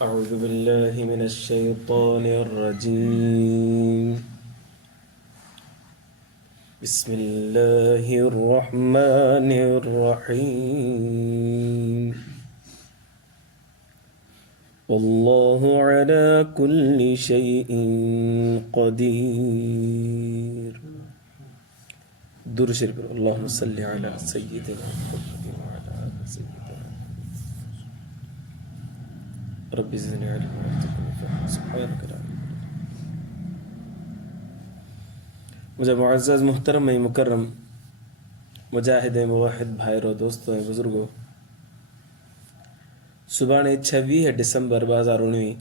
أعوذ بالله من الشيطان الرجيم. بسم الله الرحمن الرحيم. والله على كل شيء قدير. دور شريف. اللهم صل على سيدنا محمد وعلى آل سيدنا رب زدني علما وارزقني فهما سبحانك لا علم لي. मुझे मुअज़्ज़ज़ मुहतरम मुकर्रम मुजाहिद मुवाहिद भाइरों दोस्तों ऐं बुज़ुर्गो, सुभाणे 26 डिसंबर 2019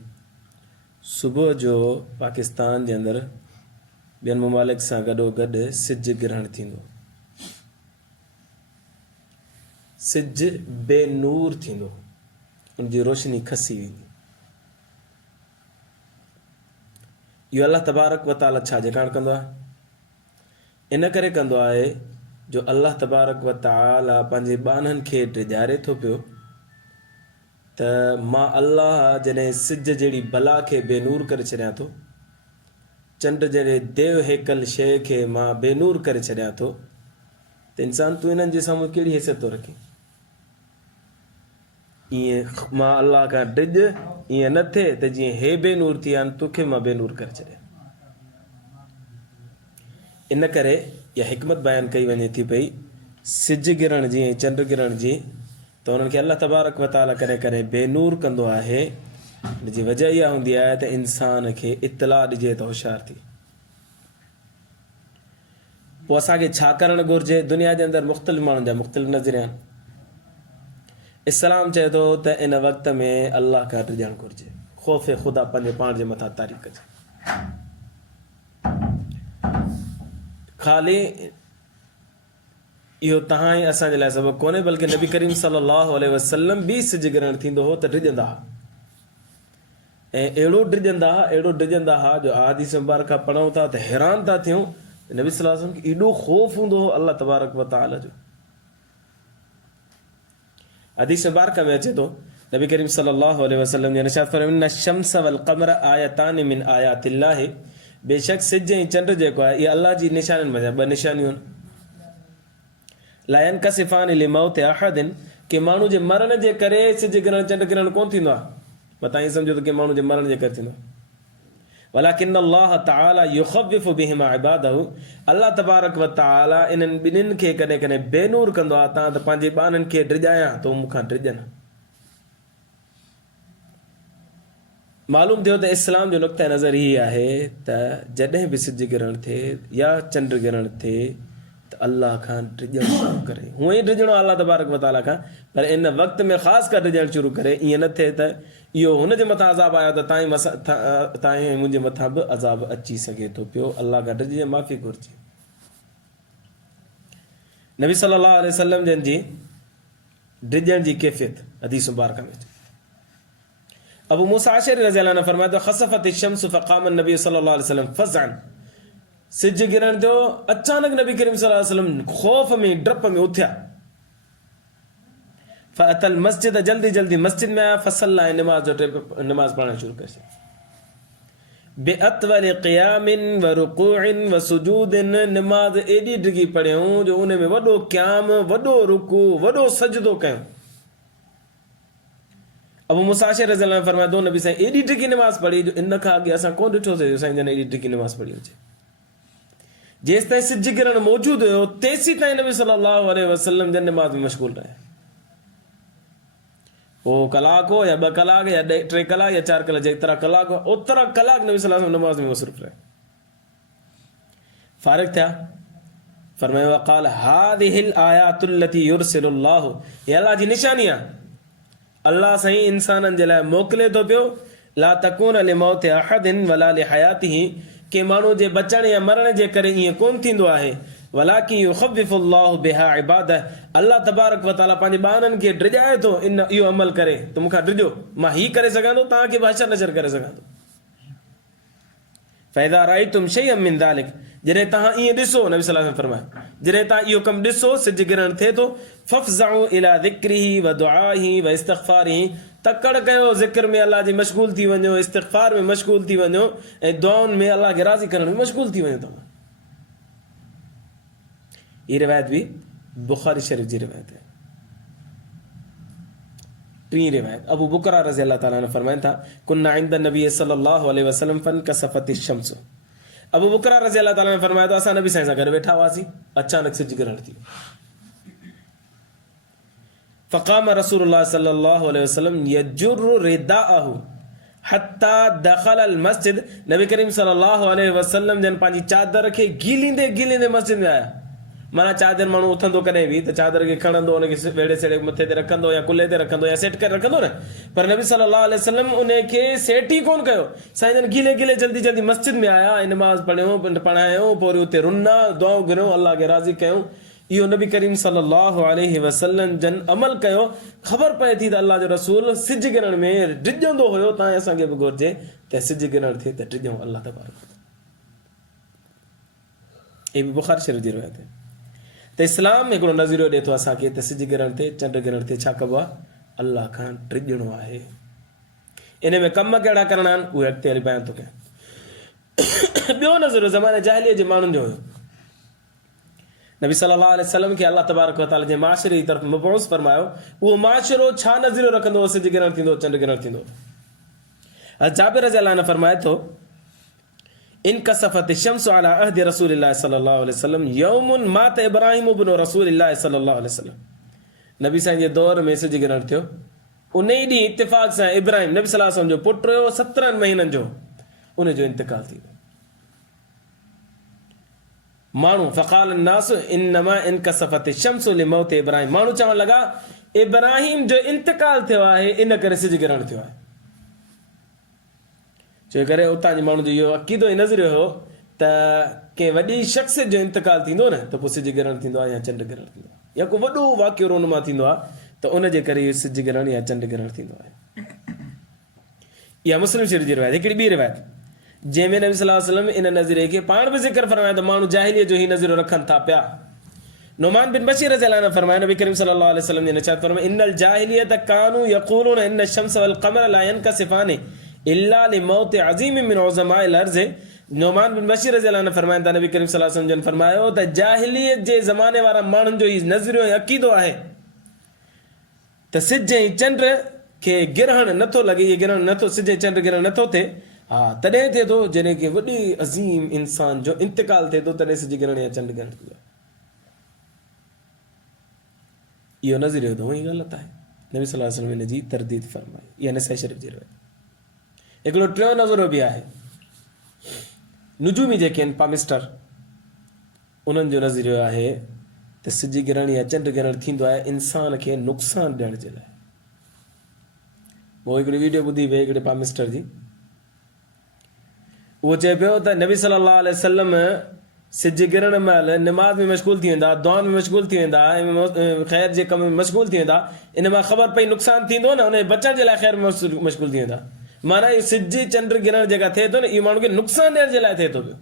सुबुह जो पाकिस्तान जे अंदरि ॿियनि ममालिक सां गॾोगॾु सिज ग्रहण थींदो। सिज बेनूर थींदो, उनजी रोशनी खसी वेंदी। इहो अल्लाह तबारक व तआला छा ॼाण कंदो आहे? इन करे कंदो आहे जो अल्लाह तबारक व तआला पंहिंजे बाननि खे ॾिॼारे थो पियो त मां अल्लाह जॾहिं सिज जहिड़ी बला खे बेनूर करे छॾियां थो, चंड जहिड़े देव हेकल शइ खे मां बेनूर करे छॾियां थो, त इंसान तूं इन्हनि जे साम्हूं कहिड़ी हैसियत थो रखी? ईअं मां अल्लाह खां ॾिॼ ईअं न थिए त जीअं हे बेनूर थी विया आहिनि तोखे मां बेनूर करे छॾियां। इन करे इहा हिकमत बयानु कई वञे थी पई सिज गिरण जी ऐं चंड गिरण जी, त उन्हनि खे अल्लाह तबारक व तआला कॾहिं कॾहिं बेनूर कंदो आहे। हिनजी वजह इहा हूंदी आहे त इंसान खे इत्तला ॾिजे त होशियारु थी। पोइ असांखे छा करणु घुरिजे? दुनिया जे अंदरि मुख़्तलिफ़ माण्हुनि जा मुख़्तलिफ़ नज़रिया आहिनि। इस्लाम चए थो त इन वक़्त में अल्लाह खां ॾिजणु घुरिजे, ख़ौफ़ ख़ुदा पंहिंजे पाण जे मथां तारी कजे। ख़ाली इहो तव्हां ई असांजे लाइ सबबु कोन्हे, बल्कि नबी करीम सल्लल्लाहु अलैहि वसल्लम बि सिज ग्रहण थींदो हो त ड्रिजंदा हुआ, ऐं अहिड़ो ड्रिजंदा हुआ जो अहादीस मुबारका पढ़ूं था त हैरान था थियूं। नबी सल्लल्लाहु अलैहि वसल्लम खे एॾो ख़ौफ़ हूंदो हो अल्लाह तबारक व तआला जो। हदीस मुबारका में अचे थो नबी करीम सल्लल्लाहु अलैहि वसल्लम ने इरशाद फरमायो इन्न शम्स वल क़मर आयतान मिन आयातिल्लाह, बेशक सिज ऐं चंड जेको आहे इहे अल्लाह जी निशानियुनि में ॿ निशानियूं आहिनि। ला यनकसिफान लिमौत अहदिन, के माण्हू जे मरण जे करे सिज ग्रहण चंड ग्रहण कोन थींदो आहे। मतां ईअं सम्झो त के माण्हू जे मरण जे करे थींदो आहे। वलाकिन अल्लाह तआला युख़व्विफ़ु बिहिमा इबादहु, अल्लाह तबारक व तआला इन्हनि ॿिन्हिनि खे कॾहिं कॾहिं बेनूर कंदो आहे। तव्हां त पंहिंजे ॿारनि खे ड्रिजायां तो मूंखां ड्रिजनि। मालूम थियो त इस्लाम जो नुक़्ता नज़र ही आहे त जॾहिं बि सिज ग्रहण थिए या चंड ग्रहण थिए त अल्लाह खां ड्रिजणु शुरू करे। हूअं ई ड्रिजणो अल्लाह तबारक व तआला खां, पर इन वक़्त में ख़ासि कर ड्रिजणु शुरू करे। ईअं न थिए त इहो हुनजे मथां अज़ाब आयो त तव्हां मुंहिंजे मथां बि अज़ाब अची सघे थो पियो। अल्लाह खां ड्रिजे, माफ़ी घुरिजे। नबी सल्लल्लाहु अलैहि वसल्लम जन जी ड्रिजण जी कैफ़ियत हदीस मुबारका में अबू मूसा अशअरी रज़ियल्लाहु अन्हु फरमाए थो ख़सफ़त अश-शम्स फ़क़ाम नबी सल्लल्लाहु अलैहि वसल्लम फ़ज़अन, सिज गिरण थियो, अचानक नबी करीम सल्लल्लाहु अलैहि वसल्लम ख़ौफ़ में डप में उथिया। फ़अतल मस्जिद, जल्दी जल्दी मस्जिद में आया। फ़सल्ला, नमाज पढ़ना शुरू कर दी। बिअतवल क़ियामिन व रुकूइन व सुजूदिन, नमाज एडी डिगी पढ़ियूं जो उन में वॾो क़याम, वॾो रुकू, वॾो सजदो कयूं। अबू मूसा अशअरी रज़ियल्लाहु अन्हु फरमाए थो नबी साईं एडी डिगी नमाज पढ़ी जो इन खां अॻु असां कोन ॾिठोसीं साईं जन एडी डिगी नमाज पढ़ी हुजे। जेसि ताईं सिज गिरण मौजूदु हुयो तेसी ताईं नबी सल्लल्लाहु अलैहि वसल्लम जन नमाज में मशगूल रहे। पोइ कलाक हो या 2 कलाक या 3 कलाक या 4 कलाक, जेतिरा कलाक हो ओतिरा कलाक नबी सल्लल्लाहु अलैहि वसल्लम नमाज में मसरूफ़ रहे। फारिग थिया, फरमायो वक़ाल हादिहिल आयातुल्लती युरसिलुल्लाहु, ये अल्लाह जी निशानी आहे। अल्लाह साईं इंसाननि जे लाइ मोकिले थो पियो। ला तकून लिमौत अहदिन वला लिहयातिही, के माण्हू जे बचण या मरण जे करे ईअं कोन थींदो आहे। वलाकिन युख़व्विफ़ुल्लाहु बिहा इबादह, अल्लाह तबारक व तआला पंहिंजे ॿारनि खे ड्रिजाए थो इन इहो अमल करे त मूंखां ड्रिजो, मां ही करे सघां थो, तव्हांखे बि हशर नशर करे सघां थो। फ़इज़ा रअयतुम शयअम मिन ज़ालिक, जॾहिं तव्हां ईअं ॾिसो, नबी सल्लल्लाहु अलैहि वसल्लम फरमाए जॾहिं तव्हां इहो कमु ॾिसो सिज गिरण थिए थो, फ़फ़ज़अू इला ज़िक्रिही व दुआही व इस्तिग़फ़ारिही, तकड़ कयो ज़िक्र में अल्लाह जी मशगूल थी वञो, इस्तिग़फ़ार में मशगूल थी वञो ऐं दुआउनि में अल्लाह खे राज़ी करण में मशगूल थी वञो तव्हां। हीअ रिवायत बि बुख़ारी शरीफ़ जी रिवायत है। टी रिवायत अबू बुकरा रज़ी अल्लाह ताला अन्हु फरमाइनि था कुन्ना इंद नबी सल्लल्लाहु अलैहि वसल्लम फनकसफ़त अश-शम्स। अबू बुकरा रज़ी अल्लाह ताला ने फरमाया तो असां नबी साईं सां गॾु वेठा हुआसीं, अचानक सिज ग्रहण थी वियो। फ़क़ाम रसूलुल्लाह सल्लल्लाहु अलैहि वसल्लम यजुर्रु रिदाअहु हत्ता दख़ल अल मस्जिद। नबी करीम सल्लल्लाहु अलैहि वसल्लम जन पंहिंजी चादर खे गीलींदे गीलींदे मस्जिद में आया। माना चादर माण्हू उथंदो कॾहिं बि त चादर खे खणंदो, हुनखे वेड़े सेड़े मथे ते रखंदो या कुल्हे ते रखंदो या सेट करे रखंदो न, पर नबी सल्लल्लाहु अलैहि वसल्लम उनखे सेट ई कोन कयो। साईं जन गीले गीले जल्दी जल्दी मस्जिद में आया, नमाज़ पढ़ायूं, पोइ वरी उते रुना, दुआऊं घुरियूं, अल्लाह खे राज़ी कयूं। इहो नबी करीम सल्लल्लाहु अलैहि वसल्लम जन अमल कयो। ख़बर पए थी त अल्लाह जो रसूल सिज गिरण में डिॼंदो हुयो। तव्हां असांखे बि घुरिजे त सिज गिरण थिए त डिॼूं अल्लाह तबारक। इहे बि बुख़ारी शरीफ़ जी रिवायत आहे त इस्लाम हिकिड़ो नज़रियो ॾिए थो असांखे त सिज गिरण ते चंड गिरण ते छा कबो आहे, अल्लाह खां डिॼणो आहे। इन में कम कहिड़ा करणा आहिनि उहे अॻिते हली बयान थो कयां। ॿियो नज़रियो ज़माने जाहिलियत जे माण्हुनि जो हुयो। नबी सल्लल्लाहु अलैहि वसल्लम खे अल्लाह तबारक व तआला जे माशरे जी तरफ़ मबऊस फरमायो। उहो माशरो छा नज़रियो रखंदो, सिज गिरण थींदो, चंड गिरण थींदो। जाबिर रज़ी अल्लाह अन्हु फरमाए थो इनकसफ़त अश-शम्सु अला अहद रसूलिल्लाह सल्लल्लाहु अलैहि वसल्लम यौमुन मात इब्राहिम इब्न रसूलिल्लाह सल्लल्लाहु अलैहि वसल्लम। नबी साईं जे दौर में सिज गिरण थियो। उन ई ॾींहुं इत्तिफ़ाक़ सां इब्राहिम नबी सल्लल्लाहु अलैहि वसल्लम जो पुटु हुयो, 17 महीननि जो, उन जो इंतकाल थी वियो। माण्हू फ़क़ाल अन्नास इन्नमा इनकसफ़त अश-शम्सु लिमौत इब्राहिम। माण्हू चवण लॻा इब्राहिम जो इंतकाल थियो आहे, इन करे सिज गिरण थियो आहे। छो करे उतां जे माण्हू जो इहो अक़ीदो ऐं नज़रियो हो त कंहिं वॾी शख़्स जो इंतकाल थींदो न त पोइ सिज गिरण थींदो आहे या चंड गिरण थींदो आहे, या को वॾो वाक़ियो रुनमा थींदो आहे त उनजे करे इहो सिज गिरण या चंड गिरण थींदो आहे। इहा मुस्लिम शरीफ़ जी रिवायत। हिकिड़ी ॿी रिवायत जंहिंमें नबी सल्लल्लाहु अलैहि वसल्लम इन नज़रिये खे पाण बि ज़िक्र फरमायो त माण्हू जाहिलियत जो ही नज़रियो रखनि था पिया। नुमान बिन बशीर रज़ियल्लाहु अन्हु फरमाया नबी करीम सल्लल्लाहु अलैहि वसल्लम ने इरशाद फरमाया इन्नल जाहिलियत कानू यक़ूलून इन्न अश-शम्स वल क़मर ला यनकसिफ़ान इल्ला लिमौत अज़ीम मिन उज़माइल अर्ज़। नुमान बिन बशीर रज़ियल्लाहु अन्हु फरमाइनि था नबी करीम सल्लल्लाहु अलैहि वसल्लम जन फरमायो त जाहिलियत जे ज़माने वारा माण्हुनि जो ही नज़रियो ऐं अक़ीदो आहे त सिज ऐं चंड खे गिरहण नथो लॻे, इहे गिरहण नथो, सिज ऐं चंड गिरहण नथो थिए। हा तॾहिं थिए थो जॾहिं की वॾी अज़ीम इंसान जो इंतकाल थिए थो, तॾहिं सिज गिरण या चंड गिरण थींदो आहे। इहो नज़रियो त उहो ई ग़लति आहे। नबी सल्लल्लाहु अलैहि वसल्लम इन जी तरदीद फरमाई। इहा नसाई शरीफ़ जी रिवायत। हिकिड़ो टियों नज़रियो बि आहे। नुजूमी जेके आहिनि पामिस्टर, उन्हनि जो नज़रियो आहे त सिज गिरण या चंड गिरण थींदो आहे इंसान खे नुक़सानु ॾियण जे लाइ। पोइ हिकिड़ी वीडियो ॿुधी हुई हिकिड़े पामिस्टर जी। उहो चए पियो त नबी सल्लल्लाहु अलैहि वसल्लम सिज गिरण महिल निमाज़ में मशगूल थी वेंदा, दुआउनि में मशगूल थी वेंदा, ख़ैर जे कम में मशगूल थी वेंदा। इन मां ख़बर पई नुक़सानु थींदो न, उन बचण जे लाइ ख़ैर में मशगूल थी वेंदा। माना इहो सिज चंड गिरण जेका थिए थो न, इहो माण्हू खे नुक़सानु ॾियण जे लाइ थिए थो पियो।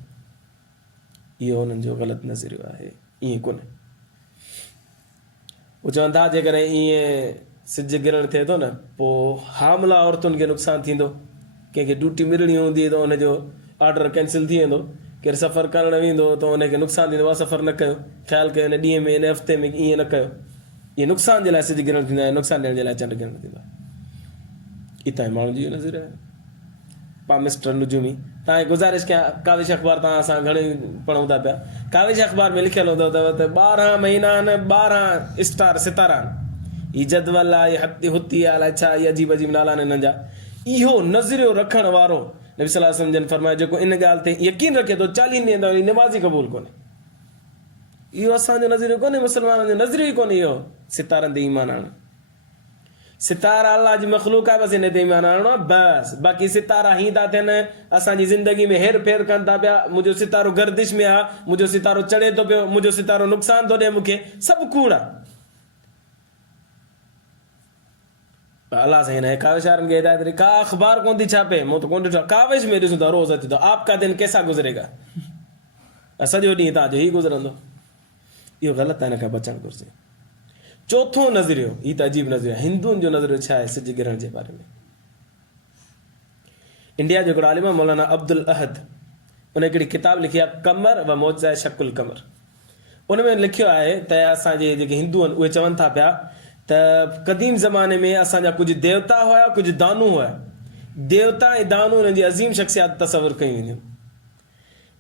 इहो हुननि जो ग़लति नज़रियो आहे, ईअं कोन्हे। उहे चवनि था जेकॾहिं ईअं सिज गिरण थिए थो न पोइ हामला औरतुनि खे नुक़सानु थींदो, कंहिंखे ड्यूटी मिलणी हूंदी त हुनजो ऑर्डर कैंसिल थी वेंदो, केरु सफ़र करणु वेंदो त हुनखे नुक़सानु थींदो, उहा सफ़र न कयो, ख़्यालु कयो हिन ॾींहं में हिन हफ़्ते में ईअं न कयो। इहे नुक़सान जे लाइ सिज गिरण थींदो आहे, नुक़सानु ॾियण जे लाइ चंड गिरण थींदो आहे। हितां माण्हू जी इहो नज़रियो आहे। पामिस्टर नुजूमी तव्हांखे गुज़ारिश कयां, काविश अख़बार तव्हां असां घणेई पढ़ूं था पिया। काविश अख़बार में लिखियलु हूंदो अथव त 12 महीना आहिनि, 12 स्टार सितारा आहिनि। हीअ जदवल आहे, हीअ हुती आहे, अलाए छा, इहे अजीब अजीब नाला आहिनि हिननि जा। इहो नज़रियो रखण वारो नबी सल्लल्लाहु अलैहि वसल्लम जन फरमायो जेको इन ॻाल्हि ते यकीन रखे थो 40 ॾींहं त निमाज़ी क़बूल कोन्हे। इहो असांजो नज़रियो कोन्हे, मुस्लमाननि जो नज़रियो ई कोन्हे इहो सितारनि ते ईमान आणणु। सितारा अल्लाह जी मख़लूक आहे, बसि हिन ते ईमान आणणो आहे बसि। बाक़ी सितारा हीअं था थियनि असांजी ज़िंदगी में हेर फेर कनि था पिया। मुंहिंजो सितारो गर्दिश में आहे, मुंहिंजो सितारो चढ़े थो पियो, मुंहिंजो सितारो नुक़सानु थो ॾिए मूंखे, सभु कूड़ आहे। अल्लाह साईं हिन काविश वारनि खे हिदायत ॾिनी, का अख़बार कोन थी छापे, मूं त कोन ॾिठो, काविश में ॾिसूं था रोज़ अचे थो आपका दिन कैसा गुज़रेगा, सॼो ॾींहुं तव्हांजो ई गुज़रंदो। इहो ग़लति आहे, हिन खां बचणु घुरिजे। चौथों नज़रियो, ही त अजीब नज़रियो आहे, हिंदुनि जो नज़रियो छा आहे सिज गिरण जे बारे में। इंडिया जो हिकिड़ो आलिम आहे मौलाना अब्दुल अहद, उन हिकिड़ी किताब लिखी आहे कमर व मौजा शकुल कमर। उन में लिखियो आहे त असांजे जेके हिंदू आहिनि उहे चवनि था पिया त क़दीम ज़माने में असांजा कुझु देवता हुआ, कुझु दानू हुआ। देवता ऐं दानू उन्हनि जी अज़ीम शख़्सियात तसवुर कयूं वेंदियूं।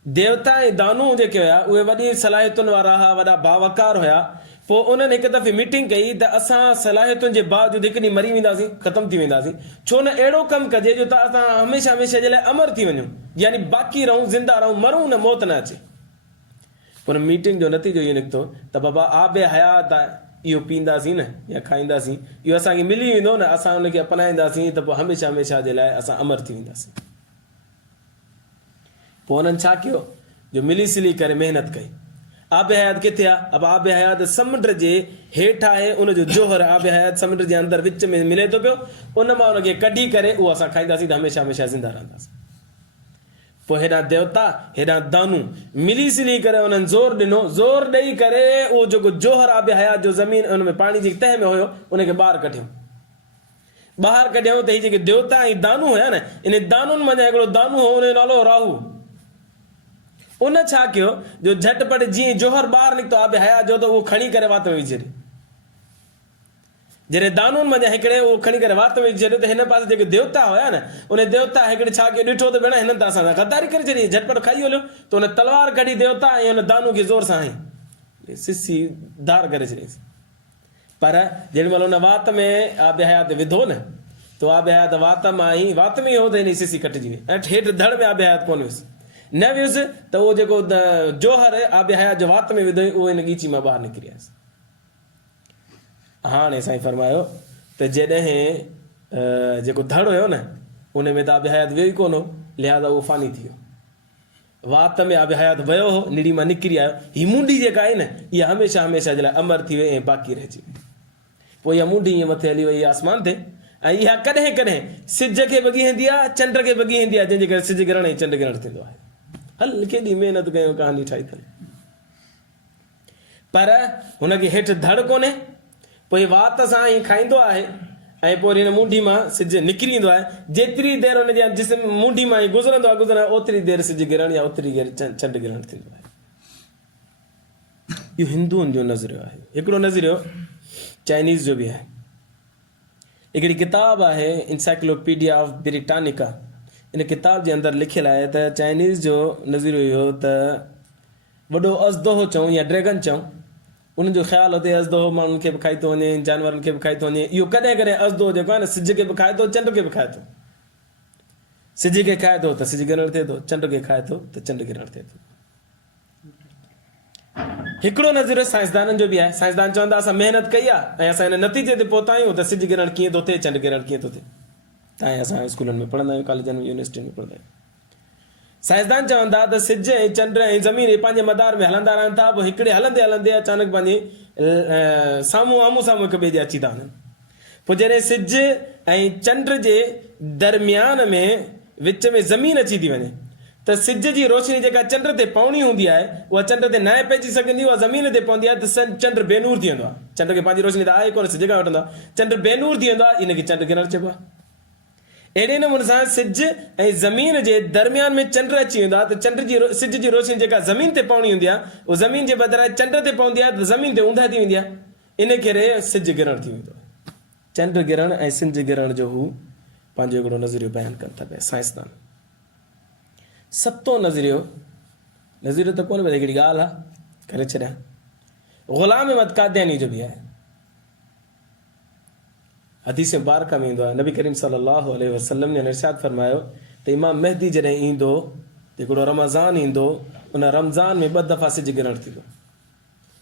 देवता ऐं दानू जेके हुया उहे वॾी सलाहियतुनि वारा हुआ, वॾा बावकार हुया। पोइ उन्हनि हिकु दफ़े मीटिंग कई त असां सलाहियतुनि जे बावजूदि हिकु ॾींहुं मरी वेंदासीं, ख़तमु थी वेंदासीं, छो न अहिड़ो कमु कजे जो त असां हमेशह हमेशह जे लाइ अमर थी वञूं, यानी बाक़ी रहूं, ज़िंदा रहूं, मरूं न, मौत न अचे। उन मीटिंग जो नतीजो इहो निकितो त बाबा आबे हयात इहो पींदासीं न या खाईंदासीं, इहो असांखे मिली वेंदो न, असां उनखे अपनाईंदासीं त पोइ हमेशह हमेशह जे लाइ असां अमर थी वेंदासीं। पोइ उन्हनि छा कयो जो मिली सिली करे महिनत कई। आबे हयात किथे आहे? अब आबे हयात समुंड जे हेठि आहे, उनजो जोहर आबे हयात समुंड जे अंदरि विच में मिले थो पियो, उन मां उनखे कढी करे उहो असां खाईंदासीं त हमेशह हमेशह ज़िंदा रहंदासीं। पोइ हेॾा देवता हेॾा दानू मिली सिली करे उन्हनि ज़ोर ॾिनो, ज़ोर ॾेई करे उहो जेको जोहर आबे हयात जो ज़मीन उन में पाणी जी तह में हुयो उनखे ॿाहिरि कढियऊं। ॿाहिरि कढियऊं त ही जेके देवता ऐं दानू हुया न, इन दानुनि मां हिकिड़ो दानू हो, उनजो नालो राहू। उन छा कयो जो झटपट जीअं जोहर ॿाहिरि निकितो आबे हयात जो, त उहो खणी करे वात में विझी छॾियो। जॾहिं दानुनि मां हिकिड़े उहो खणी करे वात में विझी छॾियो त हिन पासे जेके देवता हुया न, उन देवता हिकिड़े छा कयो, ॾिठो त भेण हिननि त असां सां गद्दारी करे छॾी, झटपट खाई हलियो, त उन तलवार कढी देवता ऐं उन दानू खे ज़ोर सां हई सिसी धार करे छॾीसि। पर जेॾी महिल उन वात में आबे हयात विधो न, त आबे हयात वात में ई हो त हिन सिसी कटिजी वई ऐं हेठि धड़ में आबे हयात कोन वियुसि, न वियुसि त उहो जेको जोहर आबे हयात जो वात में विधो उहो हिन गीची मां ॿाहिरि निकिरी आयुसि। हाणे साईं फरमायो त जॾहिं जेको धड़ हुयो न उन में त आबे हयात वियो ई कोन हो, लिहाज़ा उहो फानी थी वियो। वात में आबे हयात वियो हो, निड़ी मां निकिरी आयो। हीअ मुंडी जेका आहे न, इहा हमेशह हमेशह जे लाइ अमर थी वई ऐं बाक़ी रहिजी वई। पोइ इहा मुंडी ईअं मथे हली वई आसमान ते, ऐं इहा कॾहिं कॾहिं सिज खे बगी वेंदी आहे, चंड खे बगी वेंदी आहे, जंहिंजे करे सिज गिरण ऐं चंड गिरण थींदो आहे। हल केॾी महिनत कयूं, कहानी ठाही अथनि, पर हुनखे हेठि धड़ कोन्हे। पोइ वात सां ई खाईंदो आहे ऐं पोइ हिन मुंडी मां सिज निकिरी ईंदो आहे। जेतिरी देरि हुनजे जिस्म मुंडी मां ई गुज़रंदो आहे ओतिरी देरि सिज गिरण या ओतिरी देरि चंड गिरण थींदो आहे। इहो हिंदुअनि जो नज़रियो आहे। हिकिड़ो नज़रियो चाइनीज़ जो बि आहे। हिकिड़ी किताब आहे इंसाइक्लोपीडिया ऑफ ब्रिटानिका, इन किताब जे अंदरि लिखियलु आहे त चाइनीज़ जो नज़रियो इहो त वॾो अज़दोहो चऊं या ड्रैगन चऊं, उन्हनि जो ख़्यालु हुते अज़दोहो माण्हुनि खे बि खाई थो वञे, जानवरनि खे बि खाई थो वञे। इहो कॾहिं कॾहिं अज़दोहो जेको आहे न, सिज खे बि खाए थो, चंड खे बि खाए थो। सिज खे खाए थो त सिज गिरण थिए थो, चंड खे खाए थो त चंड गिरण थिए थो। हिकिड़ो नज़रियो साइंसदाननि जो बि आहे। साइंसदान चवंदा असां महिनत कई आहे ऐं असां हिन नतीजे ते पहुता आहियूं त सिज गिरण कीअं थो थिए, चंड गिरण कीअं थो थिए। तव्हां असां स्कूलनि में पढ़ंदा आहियूं, कॉलेजनि में, यूनिवर्सिटियुनि में पढ़ंदा आहियूं। साइंसदान चवंदा त सिज ऐं चंड ऐं ज़मीन पंहिंजे मदार में हलंदा रहनि था, पोइ हिकिड़े हलंदे हलंदे अचानक पंहिंजे साम्हूं आम्हूं साम्हूं हिक ॿिए जे अची था वञनि। पोइ जॾहिं सिज ऐं चंड जे दरमियान में विच में ज़मीन अची थी वञे त सिज जी रोशनी जेका चंड ते पवणी हूंदी आहे उहा चंड ते न पइजी सघंदी, उहा ज़मीन ते पवंदी आहे त चंड बेनूर थी वेंदो आहे। चंड खे पंहिंजी रोशनी त आहे कोन, सिज खां वठंदो आहे, चंड बेनूर थी वेंदो आहे, इनखे चंड गिरण चइबो आहे। अहिड़े नमूने सां सिज ऐं ज़मीन जे दरमियान में चंड अची वेंदो आहे त सिज जी रोशनी जेका ज़मीन ते पवणी हूंदी आहे उहा ज़मीन जे बदिरां चंड ते पवंदी आहे त ज़मीन ते ऊंधा थी वेंदी आहे। इन करे सिज गिरण थी वेंदो आहे। चंड गिरण ऐं सिज गिरण जो हू पंहिंजो हिकिड़ो नज़रियो बयानु कनि था पिया साइंसदान। सतो नज़रियो त कोन पियो, हिकिड़ी ॻाल्हि आहे करे छॾियां, ग़ुलाम अहमद कादियानी जो बि आहे। हदीस मुबारक में ईंदो आहे, नबी करीम सल्लल्लाहु अलैहि वसल्लम ने इरशाद फरमायो त इमाम मेहदी जॾहिं ईंदो, हिकिड़ो रमज़ान ईंदो, उन रमज़ान में 2 दफ़ा सिज गिरण थींदो।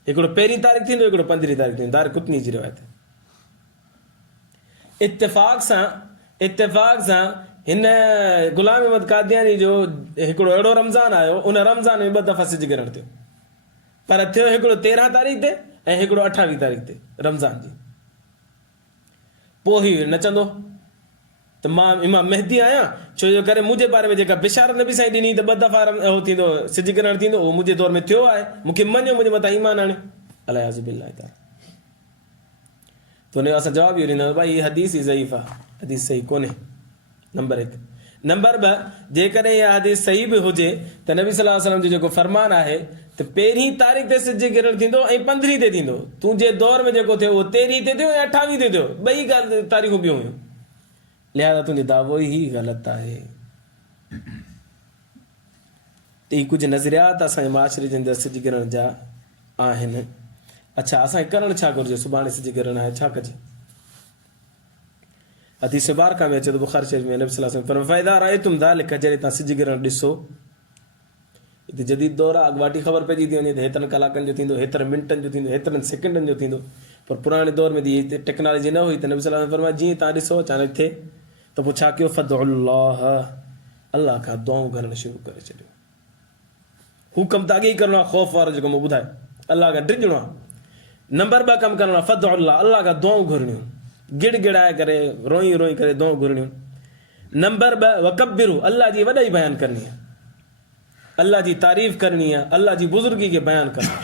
हिकिड़ो 1 तारीख़ थींदो, हिकिड़ो 15 तारीख़ थींदो। दार कुतनी जी रिवायत। इत्तेफ़ाक़ सां हिन ग़ुलाम अहमद कादियानी जो हिकिड़ो अहिड़ो रमज़ान आयो, उन रमज़ान में 2 दफ़ा सिज गिरण थियो, पर थियो हिकिड़ो 13 तारीख़ ते ऐं हिकिड़ो 28 तारीख़ ते रमज़ान जी। पोइ ही नचंदो त मां इमाम मेहदी आहियां, छो जो करे मुंहिंजे बारे में जेका बिशारत नबी साईं ॾिनी त 2 दफ़ा उहो थींदो, सिज गिरण थींदो, उहो मुंहिंजे दौर में थियो आहे, मूंखे मञियो, मुंहिंजे मथां ईमान आणे। अलायाज़ु बिल्लाह ताला। तो उन असां जवाबु इहो ॾींदा भाई हीअ हदीस ई ज़ईफ़ आहे, हदीस सही कोन्हे। नंबर 1। नंबर 2, जेकॾहिं इहा हदीस सही बि हुजे त नबी सल्लल्लाहु अलैहि वसल्लम जो जेको फरमान आहे त पहिरीं तारीख़ ते सिज किरण थींदो ऐं 15 ते थींदो। तूं जे दौर में जेको थियो उहो 13 ते थियो ऐं 28 ते थियो, ॿई ॻाल्हि तारीख़ूं ॿियूं हुयूं। लिहाज़ा तुंहिंजो दावो ई ग़लति आहे। त ही कुझु नज़रियात असांजे माशरे जे अंदरि सिज किरण जा आहिनि। अच्छा, असांखे करणु छा घुरिजे? सुभाणे सिज किरण आहे, छा कजे? हदीस मुबारका में अचे थो, बुखारी शरीफ़ में नबी सल्लल्लाहु अलैहि वसल्लम फरमायो फ़इज़ा रअयतुम ज़ालिक, जॾहिं तव्हां सिज किरण ॾिसो। हिते जदीद दौर आहे, अॻुवाटी ख़बर पइजी थी वञे त हेतिरनि कलाकनि जो थींदो, हेतिरनि मिंटनि जो थींदो, हेतिरनि सेकेंडनि जो थींदो। पर पुराणे दौर में टेक्नोलॉजी न हुई त नबी सल्लल्लाहु अलैहि वसल्लम फरमायो जीअं तव्हां ॾिसो अचानक थिए त पोइ छा कयो? फदउल्लाह, अल्लाह खां दुआऊं करणु शुरू करे छॾियो। हुकम त अॻे ई करिणो आहे, ख़ौफ़ वारो जेको मूं ॿुधायो, अल्लाह खां ड्रिजणो आहे। नंबर 2 कमु करिणो आहे फदउल्लाह, अल्लाह खां दुआऊं घुरणियूं, गिड़ गिड़ाए करे रोई रोई करे दुआऊं घुरणियूं। नंबर 2 वकब्बिरू, अल्लाह जी वॾाई बयानु करणी आहे, अल्लाह जी तारीफ़ करणी आहे, अल्लाह जी बुज़ुर्गी खे बयानु करणी।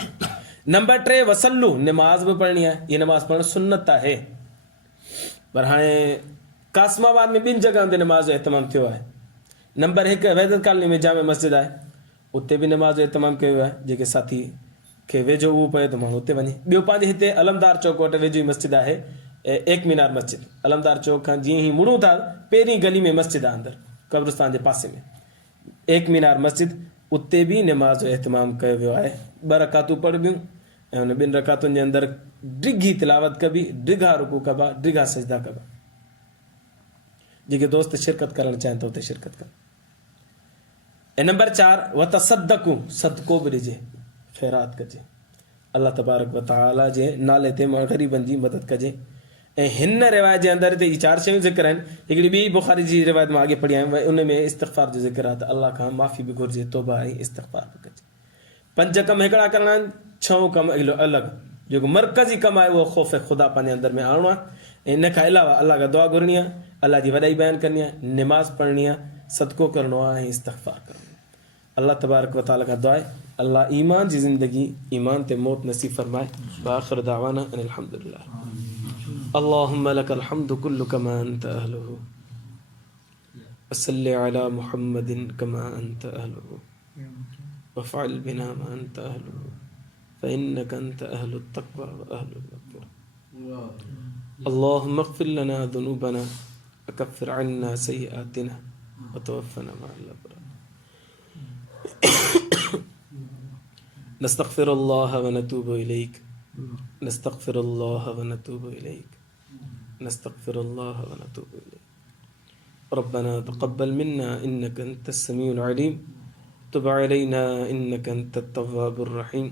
नंबर 3 वसल्लू, नमाज़ बि पढ़णी आहे। इहा नमाज़ पढ़णु सुन्नत आहे, पर हाणे कासमाबाद में 2 जॻहियुनि ते नमाज़ जो एहतमाम थियो आहे। नंबर 1 वैदत कॉलोनी में जामे मस्जिद आहे, उते बि नमाज़ जो एहतमाम कयो आहे। जेके साथी खे वेझो उहो पए त माण्हू उते वञे। ॿियो पंहिंजे हिते अलमदार चौक वटि वेझो ई मस्जिद आहे, एक मीनार मस्जिद। अलमदार चौक खां जीअं ई मुड़ूं था पहिरीं गली में मस्जिद आहे, अंदरि कब्रिस्तान जे पासे में एक मीनार मस्जिद, उते बि नमाज़ जो एहतमाम कयो वियो आहे। 2 रकातूं पढ़बियूं ऐं उन 2 रकातुनि जे अंदरि डिघी तिलावत कबी, डिघा रुकू कबा, डिघा सजदा कबा। जेके दोस्त शिरकत करणु चाहिनि त उते शिरकत कनि। ऐं नंबर 4 वतसद्दकू, सदको बि ॾिजे, ख़ैरात कजे, अल्लाह तबारक व तआला जे नाले ते मां ग़रीबनि जी मदद कजे। ऐं हिन रिवायत जे अंदरि ते 4 शयूं ज़िक्र आहिनि। हिकिड़ी ॿी बुखारी जी रिवायत मां अॻे पढ़ी आयुमि, उन में इस्तिग़फ़ार जो ज़िक्र आहे त अल्लाह खां माफ़ी बि घुरिजे, तौबा ऐं इस्तिग़फ़ार बि कजे। 5 कम हिकिड़ा करणा आहिनि, 6 कम अलॻि। जेको मरकज़ी कमु आहे उहो ख़ौफ़ ख़ुदा पंहिंजे अंदरि में आणणो आहे। ऐं इन खां अलावा अल्लाह खां दुआ घुरणी आहे, अल्लाह जी वॾाई बयानु करणी आहे, नमाज़ पढ़णी आहे, सदको करिणो आहे ऐं इस्तिग़फ़ार करिणो आहे। अल्लाह तबारक व तआला खां दुआ आहे अल्लाह ईमान जी ज़िंदगी, ईमान ते मौत नसीब फरमाए। आख़िर दावाना अनिल हम्दुलिल्लाह। अल्लाहुम्मा लकल हम्दु कुल्लु कमा अंत अहलुहु वसल्लि अला मुहम्मदिन कमा अंत अहलुहु वफ़अल बिना मा अंत अहलुहु फ़इन्नका अंत अहलुत तक़वा व अहलुल मग़फ़िरह। अल्लाहुम्मा इग़फ़िर लना ज़ुनूबना वकफ़िर अन्ना सय्यिआतिना वतवफ़्फ़ना मअल अबरार। नस्तग़फ़िरुल्लाह व नतूबु इलैक, नस्तग़फ़िरुल्लाह व नतूबु इलैक, नस्तग़फ़िरुल्लाह व नतूबु इलैक। रब्बना तक़ब्बल मिन्ना इन्नका अंतस समीउल अलीम, तुब अलैना इन्नका अंतत तव्वाबुर रहीम।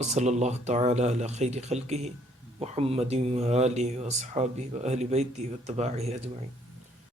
वसल्लल्लाहु तआला अला खैरि ख़ल्क़िही मुहम्मदिन व आलिहि व अस्हाबिहि व अहलि बैतिहि व तबाइहि अजमईन।